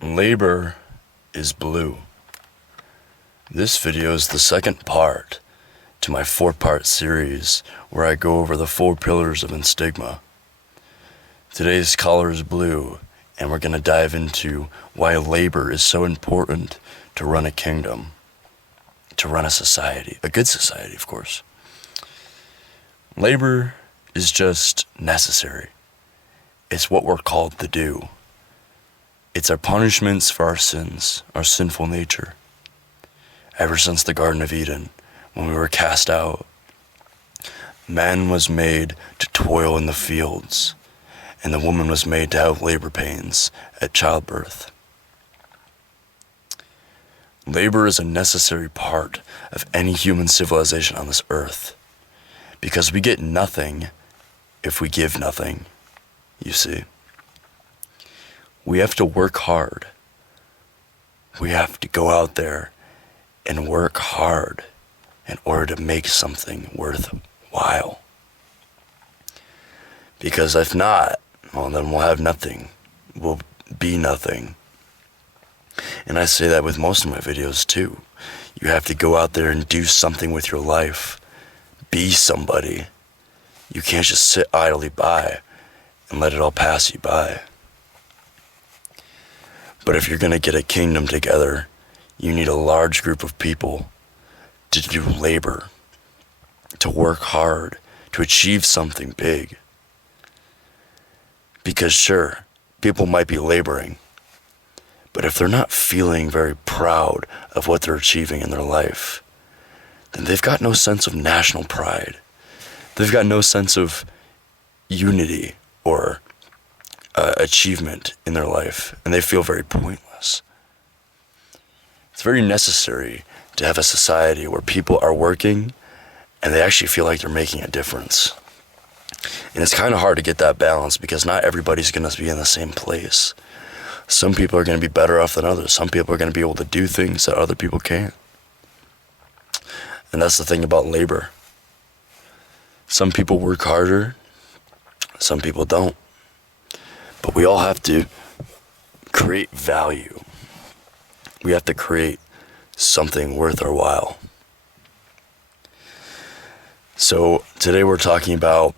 Labor is blue. This video is the second part to my 4-part series where I go over the 4 pillars of Installia. Today's color is blue, and we're going to dive into why labor is so important to run a kingdom, to run a society, a good society, of course. Labor is just necessary. It's what we're called to do. It's our punishments for our sins, our sinful nature. Ever since the Garden of Eden, when we were cast out, man was made to toil in the fields, and the woman was made to have labor pains at childbirth. Labor is a necessary part of any human civilization on this earth, because we get nothing if we give nothing, you see. We have to work hard. We have to go out there and work hard in order to make something worthwhile. Because if not, well, then we'll have nothing. We'll be nothing. And I say that with most of my videos too. You have to go out there and do something with your life. Be somebody. You can't just sit idly by and let it all pass you by. But if you're going to get a kingdom together, you need a large group of people to do labor, to work hard, to achieve something big. Because sure, people might be laboring, but if they're not feeling very proud of what they're achieving in their life, then they've got no sense of national pride. They've got no sense of unity or achievement in their life, and they feel very pointless. It's very necessary to have a society where people are working and they actually feel like they're making a difference. And it's kind of hard to get that balance because not everybody's going to be in the same place. Some people are going to be better off than others. Some people are going to be able to do things that other people can't. And that's the thing about labor. Some people work harder, some people don't. But we all have to create value. We have to create something worth our while. So today we're talking about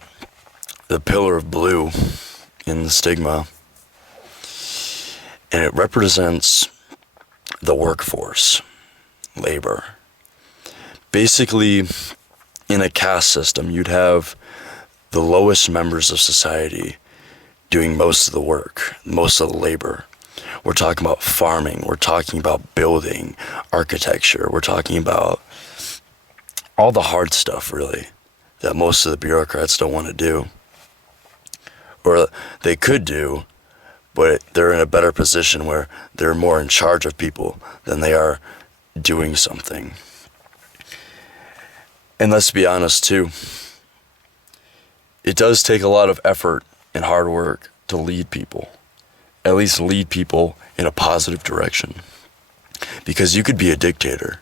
the pillar of blue in the stigma, and it represents the workforce, labor. Basically, in a caste system, you'd have the lowest members of society doing most of the work, most of the labor. We're talking about farming, we're talking about building, architecture, we're talking about all the hard stuff, really, that most of the bureaucrats don't want to do. Or they could do, but they're in a better position where they're more in charge of people than they are doing something. And let's be honest too, it does take a lot of effort and hard work to lead people, at least lead people in a positive direction. Because you could be a dictator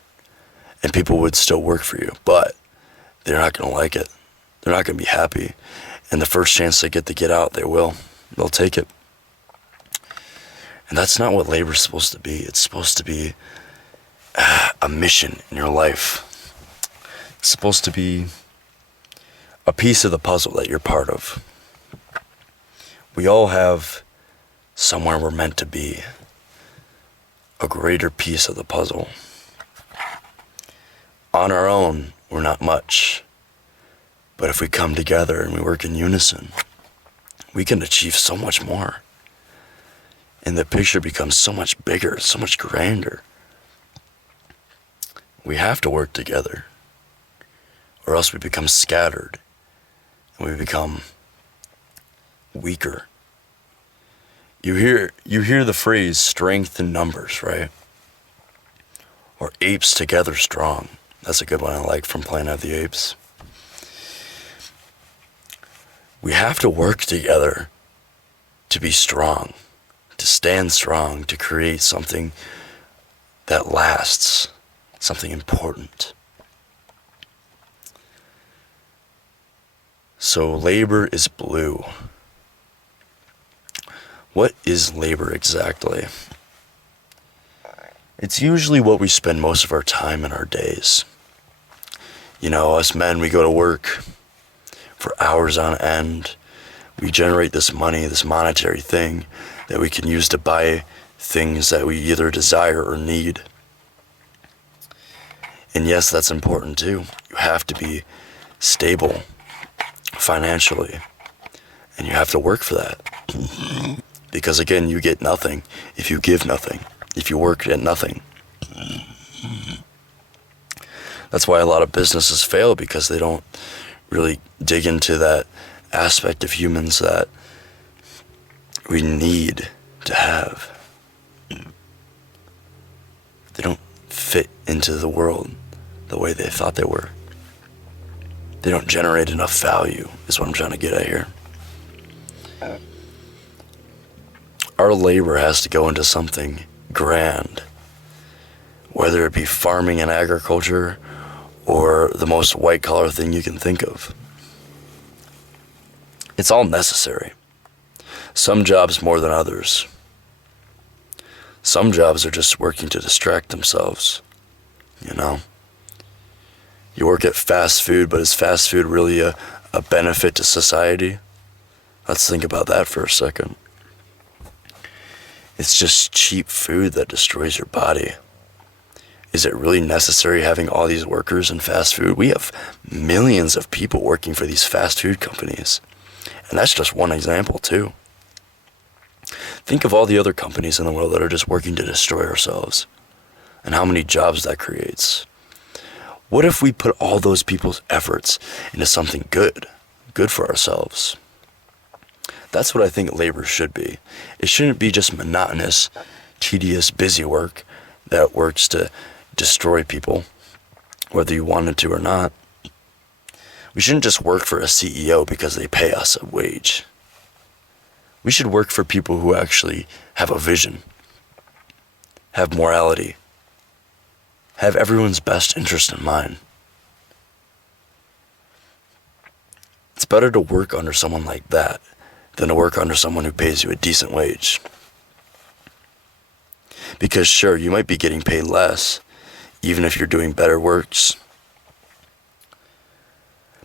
and people would still work for you, but they're not going to like it. They're not going to be happy. And the first chance they get to get out, they will. They'll take it. And that's not what labor's supposed to be. It's supposed to be a mission in your life. It's supposed to be a piece of the puzzle that you're part of. We all have somewhere we're meant to be, a greater piece of the puzzle. On our own, we're not much, but if we come together and we work in unison, we can achieve so much more. And the picture becomes so much bigger, so much grander. We have to work together, or else we become scattered, and we become weaker. You hear the phrase strength in numbers, right? Or apes together strong. That's a good one I like from Planet of the Apes. We have to work together to be strong, to stand strong, to create something that lasts, something important. So labor is blue. What is labor exactly? It's usually what we spend most of our time in our days. You know, us men, we go to work for hours on end. We generate this money, this monetary thing that we can use to buy things that we either desire or need. And yes, that's important too. You have to be stable financially, and you have to work for that. Because again, you get nothing if you give nothing, if you work at nothing. That's why a lot of businesses fail, because they don't really dig into that aspect of humans that we need to have. They don't fit into the world the way they thought they were. They don't generate enough value, is what I'm trying to get at here. Our labor has to go into something grand, whether it be farming and agriculture or the most white-collar thing you can think of. It's all necessary. Some jobs more than others. Some jobs are just working to distract themselves, you know? You work at fast food, but is fast food really a benefit to society? Let's think about that for a second. It's just cheap food that destroys your body. Is it really necessary having all these workers in fast food? We have millions of people working for these fast food companies. And that's just one example too. Think of all the other companies in the world that are just working to destroy ourselves, and how many jobs that creates. What if we put all those people's efforts into something good for ourselves? That's what I think labor should be. It shouldn't be just monotonous, tedious, busy work that works to destroy people, whether you wanted to or not. We shouldn't just work for a CEO because they pay us a wage. We should work for people who actually have a vision, have morality, have everyone's best interest in mind. It's better to work under someone like that than to work under someone who pays you a decent wage. Because sure, you might be getting paid less, even if you're doing better works.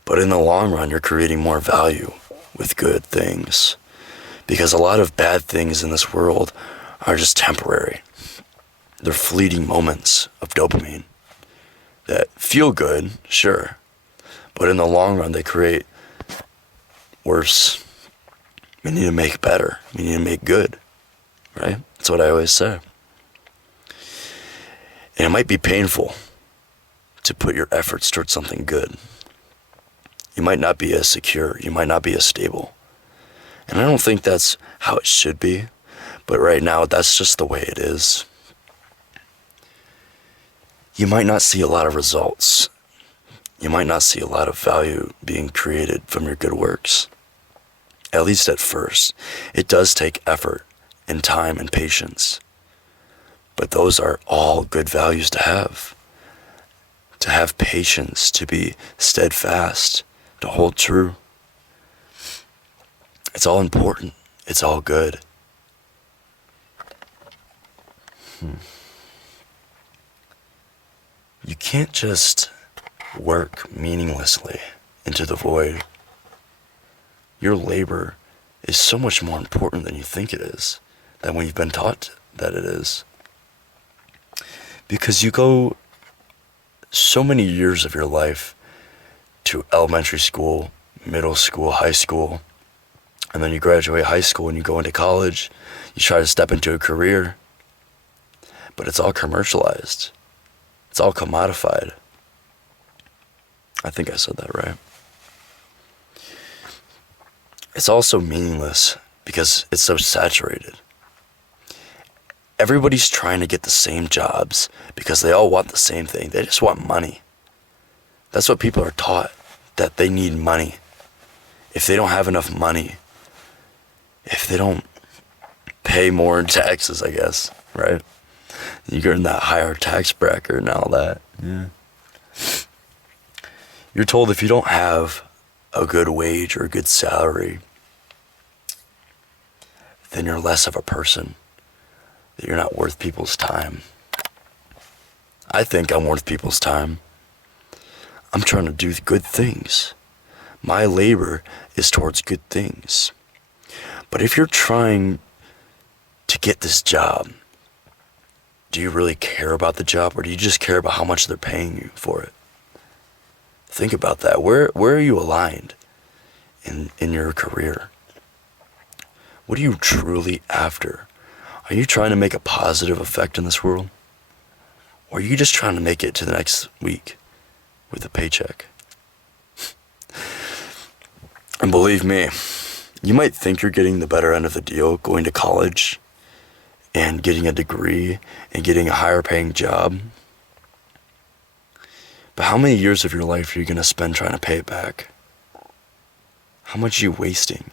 But in the long run, you're creating more value with good things. Because a lot of bad things in this world are just temporary. They're fleeting moments of dopamine that feel good, sure. But in the long run, they create worse. We need to make better. We need to make good, right? That's what I always say. And it might be painful to put your efforts towards something good. You might not be as secure. You might not be as stable. And I don't think that's how it should be. But right now, that's just the way it is. You might not see a lot of results. You might not see a lot of value being created from your good works. At least at first. It does take effort and time and patience. But those are all good values to have. To have patience, to be steadfast, to hold true. It's all important. It's all good. You can't just work meaninglessly into the void. Your labor is so much more important than you think it is, than when you've been taught that it is. Because you go so many years of your life to elementary school, middle school, high school, and then you graduate high school and you go into college, you try to step into a career, but it's all commercialized. It's all commodified. I think I said that right. It's also meaningless because it's so saturated. Everybody's trying to get the same jobs because they all want the same thing. They just want money. That's what people are taught, that they need money. If they don't have enough money, if they don't pay more in taxes, I guess, right? You're in that higher tax bracket and all that. Yeah. You're told if you don't have a good wage or a good salary, then you're less of a person, that you're not worth people's time. I think I'm worth people's time. I'm trying to do good things. My labor is towards good things. But if you're trying to get this job, do you really care about the job, or do you just care about how much they're paying you for it? Think about that. Where are you aligned in your career? What are you truly after? Are you trying to make a positive effect in this world? Or are you just trying to make it to the next week with a paycheck? And believe me, you might think you're getting the better end of the deal going to college and getting a degree and getting a higher paying job. But how many years of your life are you going to spend trying to pay it back? How much are you wasting?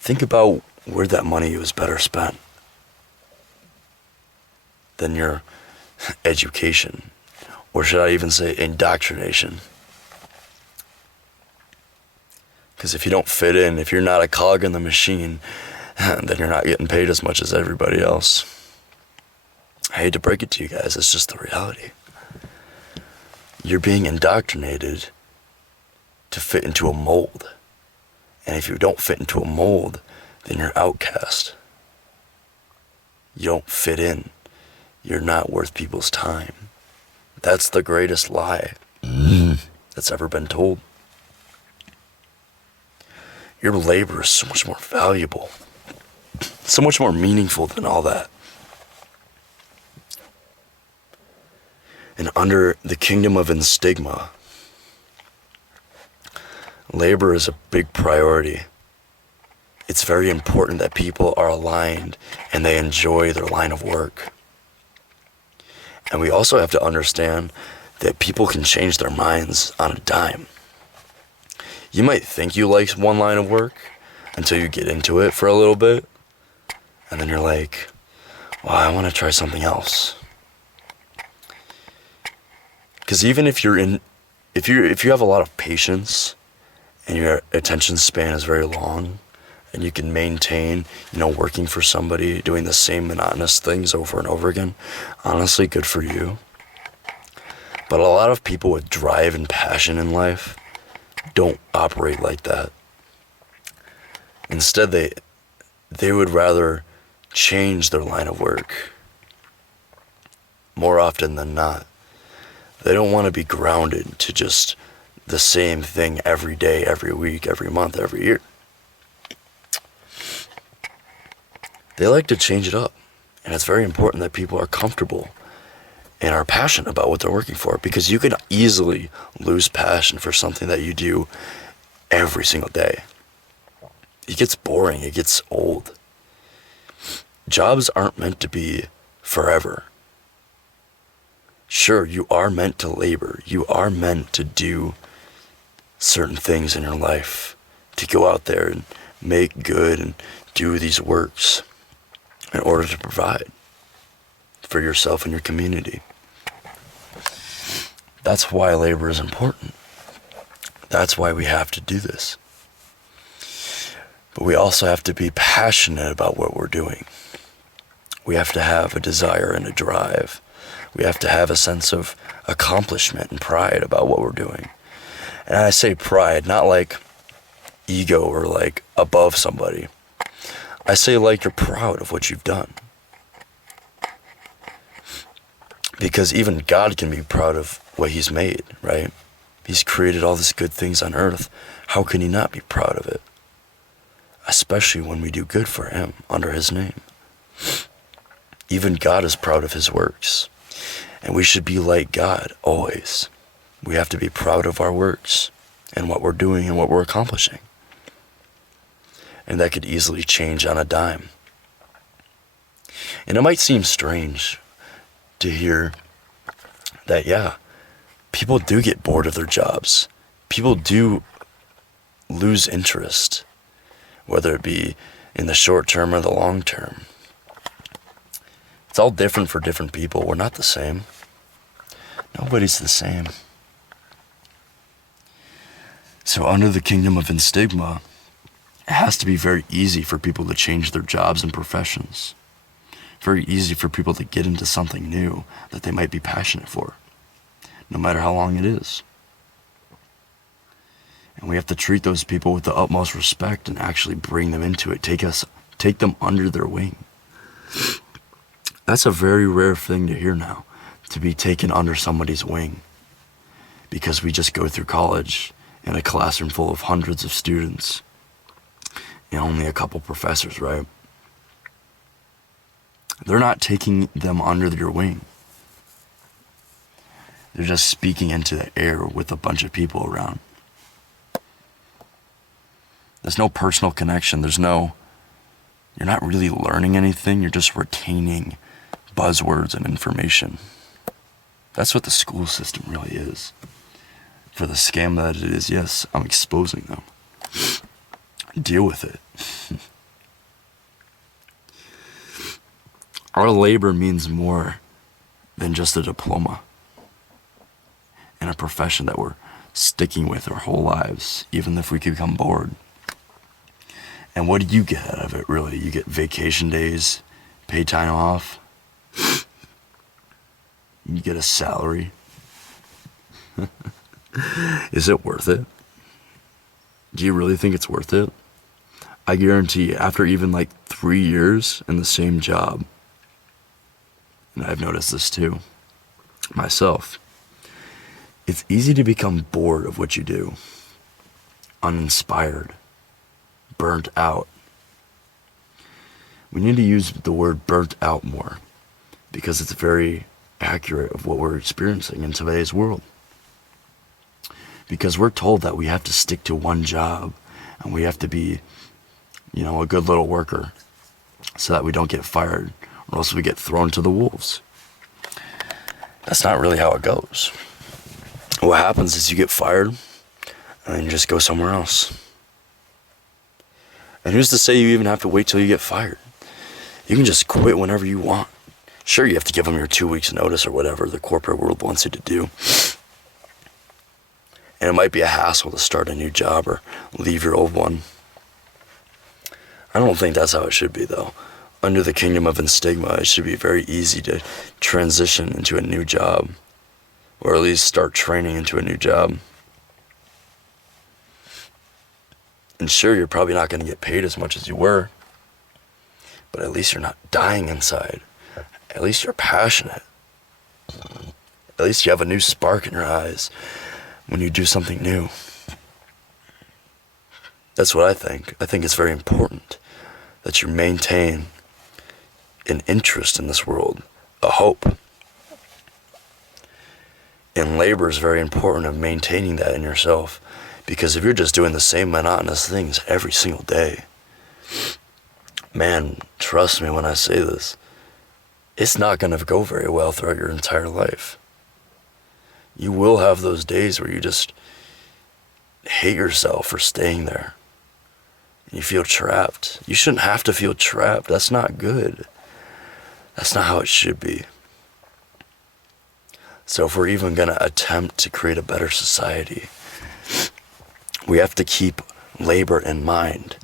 Think about where that money was better spent than your education, or should I even say indoctrination? Because if you don't fit in, if you're not a cog in the machine, then you're not getting paid as much as everybody else. I hate to break it to you guys, it's just the reality. You're being indoctrinated to fit into a mold. And if you don't fit into a mold, then you're outcast. You don't fit in. You're not worth people's time. That's the greatest lie that's ever been told. Your labor is so much more valuable, so much more meaningful than all that. And under the kingdom of Installia, labor is a big priority. It's very important that people are aligned and they enjoy their line of work. And we also have to understand that people can change their minds on a dime. You might think you like one line of work until you get into it for a little bit, and then you're like, well, I want to try something else. Because even if you have a lot of patience and your attention span is very long, and you can maintain, working for somebody, doing the same monotonous things over and over again, honestly, good for you. But a lot of people with drive and passion in life don't operate like that. Instead, they would rather change their line of work more often than not. They don't want to be grounded to just the same thing every day, every week, every month, every year. They like to change it up. And it's very important that people are comfortable and are passionate about what they're working for, because you can easily lose passion for something that you do every single day. It gets boring. It gets old. Jobs aren't meant to be forever. Sure, you are meant to labor. You are meant to do certain things in your life, to go out there and make good and do these works in order to provide for yourself and your community. That's why labor is important. That's why we have to do this. But we also have to be passionate about what we're doing. We have to have a desire and a drive. We have to have a sense of accomplishment and pride about what we're doing. And I say pride, not like ego or like above somebody. I say like you're proud of what you've done. Because even God can be proud of what he's made, right? He's created all these good things on earth. How can he not be proud of it? Especially when we do good for him under his name. Even God is proud of his works. And we should be like God always. We have to be proud of our works and what we're doing and what we're accomplishing. And that could easily change on a dime. And it might seem strange to hear that, people do get bored of their jobs. People do lose interest, whether it be in the short term or the long term. It's all different for different people. We're not the same. Nobody's the same. So under the kingdom of Installia, it has to be very easy for people to change their jobs and professions. Very easy for people to get into something new that they might be passionate for, no matter how long it is. And we have to treat those people with the utmost respect and actually bring them into it. Take them under their wing. That's a very rare thing to hear now, to be taken under somebody's wing. Because we just go through college in a classroom full of hundreds of students and only a couple professors, right? They're not taking them under their wing. They're just speaking into the air with a bunch of people around. There's no personal connection. You're not really learning anything. You're just retaining buzzwords and information. That's what the school system really is. For the scam that it is, yes, I'm exposing them. Deal with it. Our labor means more than just a diploma and a profession that we're sticking with our whole lives, even if we could become bored. And what do you get out of it, really? You get vacation days, paid time off. You get a salary. Is it worth it? Do you really think it's worth it? I guarantee you, after even like 3 years in the same job, and I've noticed this too, myself, it's easy to become bored of what you do, uninspired, burnt out. We need to use the word burnt out more because it's very accurate of what we're experiencing in today's world. Because we're told that we have to stick to one job and we have to be, a good little worker so that we don't get fired or else we get thrown to the wolves. That's not really how it goes. What happens is you get fired and then you just go somewhere else. And who's to say you even have to wait till you get fired? You can just quit whenever you want. Sure, you have to give them your 2 weeks notice or whatever the corporate world wants you to do. And it might be a hassle to start a new job or leave your old one. I don't think that's how it should be, though. Under the kingdom of Installia, it should be very easy to transition into a new job, or at least start training into a new job. And sure, you're probably not going to get paid as much as you were, but at least you're not dying inside. At least you're passionate. At least you have a new spark in your eyes when you do something new. That's what I think. I think it's very important that you maintain an interest in this world, a hope. And labor is very important of maintaining that in yourself. Because if you're just doing the same monotonous things every single day, man, trust me when I say this, it's not going to go very well throughout your entire life. You will have those days where you just hate yourself for staying there. You feel trapped. You shouldn't have to feel trapped. That's not good. That's not how it should be. So if we're even going to attempt to create a better society, we have to keep labor in mind.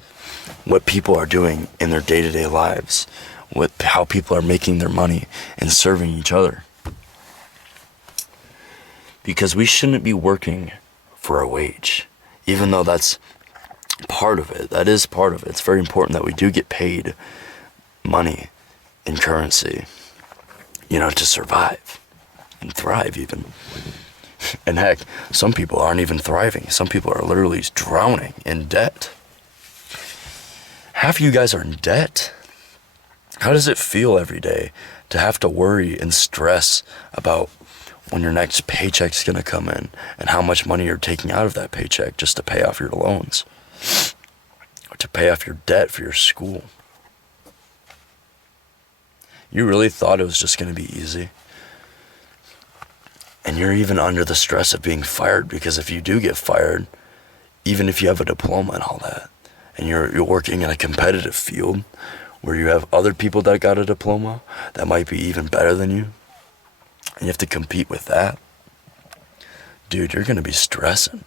What people are doing in their day-to-day lives. How people are making their money and serving each other. Because we shouldn't be working for a wage. Even though that's part of it. That is part of it. It's very important that we do get paid money in currency, to survive and thrive even. And heck, some people aren't even thriving. Some people are literally drowning in debt. Half of you guys are in debt. How does it feel every day to have to worry and stress about when your next paycheck's going to come in and how much money you're taking out of that paycheck just to pay off your loans or to pay off your debt for your school? You really thought it was just going to be easy? And you're even under the stress of being fired, because if you do get fired, even if you have a diploma and all that, and you're working in a competitive field where you have other people that got a diploma that might be even better than you, and you have to compete with that, dude, you're going to be stressing,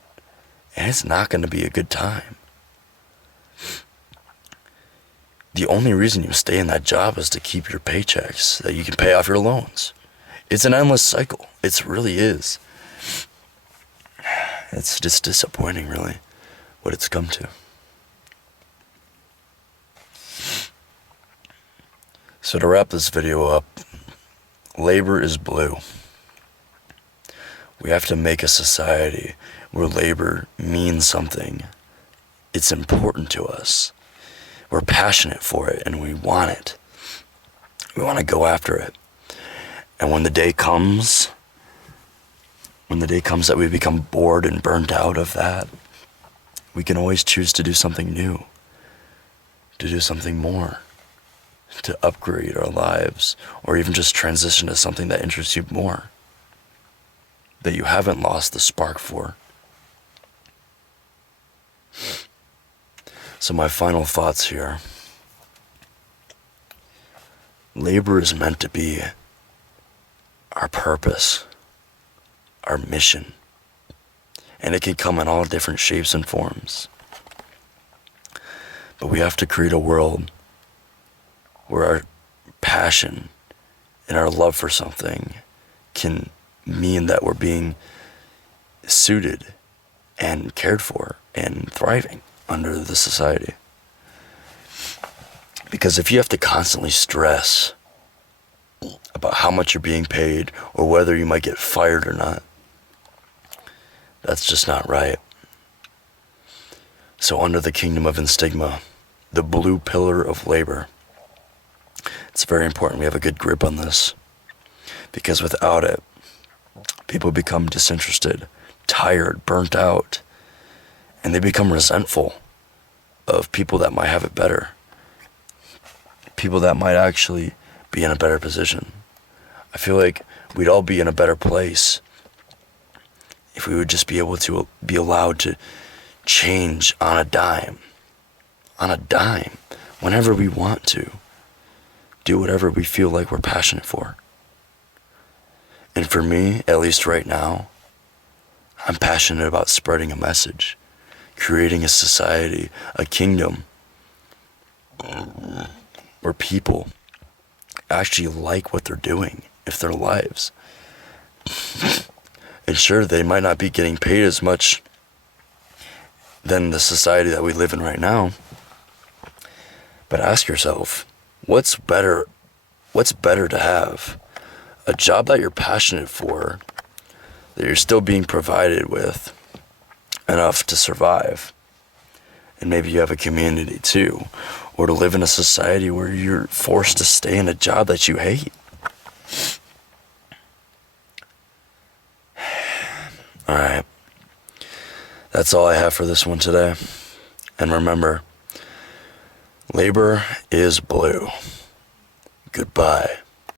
and it's not going to be a good time. the only reason you stay in that job is to keep your paychecks, that you can pay off your loans. It's an endless cycle. It really is. It's just disappointing, really, what it's come to. So to wrap this video up, labor is blue. We have to make a society where labor means something. It's important to us. We're passionate for it and we want it. We want to go after it. And when the day comes that we become bored and burnt out of that, we can always choose to do something new, to do something more, to upgrade our lives, or even just transition to something that interests you more, that you haven't lost the spark for. So my final thoughts here. Labor is meant to be our purpose, our mission, and it can come in all different shapes and forms. But we have to create a world where our passion and our love for something can mean that we're being suited and cared for and thriving under the society. Because if you have to constantly stress about how much you're being paid or whether you might get fired or not, that's just not right. So under the kingdom of Installia, the blue pillar of labor, it's very important we have a good grip on this, because without it, people become disinterested, tired, burnt out, and they become resentful of people that might have it better, people that might actually be in a better position. I feel like we'd all be in a better place if we would just be able to be allowed to change on a dime, whenever we want to, do whatever we feel like we're passionate for. And for me, at least right now, I'm passionate about spreading a message, creating a society, a kingdom, where people actually like what they're doing if their lives. And sure, they might not be getting paid as much than the society that we live in right now, but ask yourself, what's better to have? A job that you're passionate for, that you're still being provided with enough to survive, and maybe you have a community too, or to live in a society where you're forced to stay in a job that you hate. All right, that's all I have for this one today. And remember, labor is blue. Goodbye.